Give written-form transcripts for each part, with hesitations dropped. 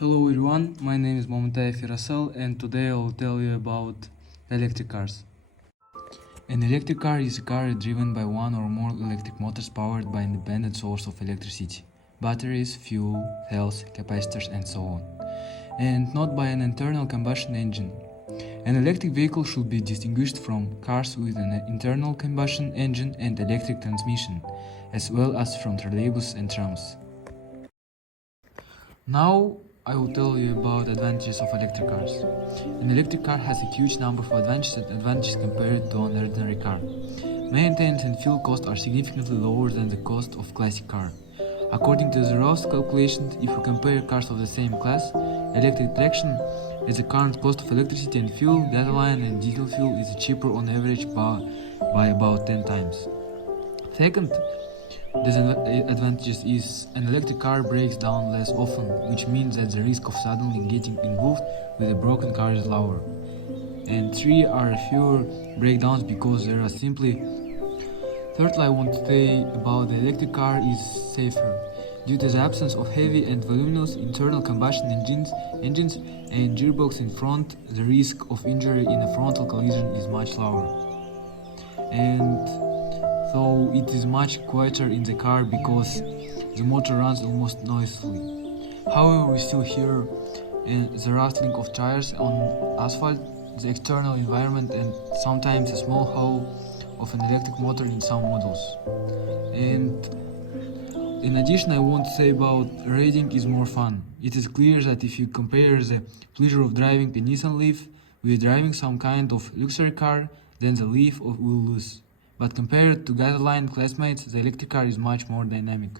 Hello everyone, my name is Momyntaev Yerassyl, and today I will tell you about electric cars. An electric car is a car driven by one or more electric motors powered by an independent source of electricity, batteries, fuel, cells, capacitors and so on, and not by an internal combustion engine. An electric vehicle should be distinguished from cars with an internal combustion engine and electric transmission, as well as from trolleybuses and trams. Now I will tell you about advantages of electric cars. An electric car has a huge number of advantages compared to an ordinary car. Maintenance and fuel costs are significantly lower than the cost of classic car. According to the rough calculations, if we compare cars of the same class, electric traction at the current cost of electricity and fuel, gasoline and diesel fuel is cheaper on average by about 10 times. Second, disadvantages is an electric car breaks down less often, which means that the risk of suddenly getting involved with a broken car is lower. And 3 are fewer breakdowns because there are simply. Thirdly, I want to say about the electric car is safer. Due to the absence of heavy and voluminous internal combustion engines and gearbox in front, the risk of injury in a frontal collision is much lower. And so it is much quieter in the car because the motor runs almost noiselessly. However, we still hear the rustling of tires on asphalt, the external environment, and sometimes a small hum of an electric motor in some models. And in addition, I want to say about riding is more fun. It is clear that if you compare the pleasure of driving a Nissan Leaf with driving some kind of luxury car, then the Leaf will lose. But compared to gasoline classmates, the electric car is much more dynamic.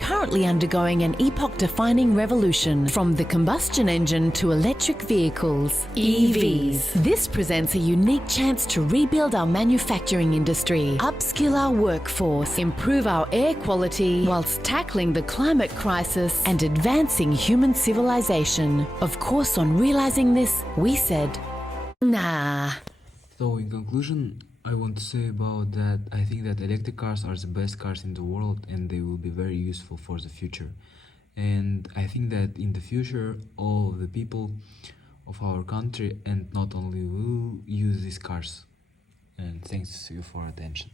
Currently undergoing an epoch-defining revolution from the combustion engine to electric vehicles, EVs. This presents a unique chance to rebuild our manufacturing industry, upskill our workforce, improve our air quality, whilst tackling the climate crisis and advancing human civilization. Of course, on realizing this, we said, nah. So in conclusion, I want to say about that I think that electric cars are the best cars in the world and they will be very useful for the future. And I think that in the future all the people of our country and not only will use these cars. And thanks to you for attention.